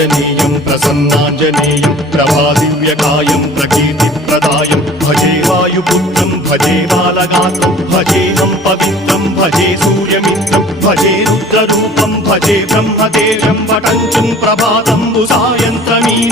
प्रसन्नाञ्जनेयं प्रसन्नाञ्जनेयं प्रभादिव्यकायं प्रकीर्तिप्रदायं भजे वायुपुत्रं भजे बालगात्रं भजेहं पवित्रं भजे सूर्यमित्रं भजे रुद्ररूपं भजे ब्रह्मदेवं वटञ्चं प्रभातं सायन्त्रमीनं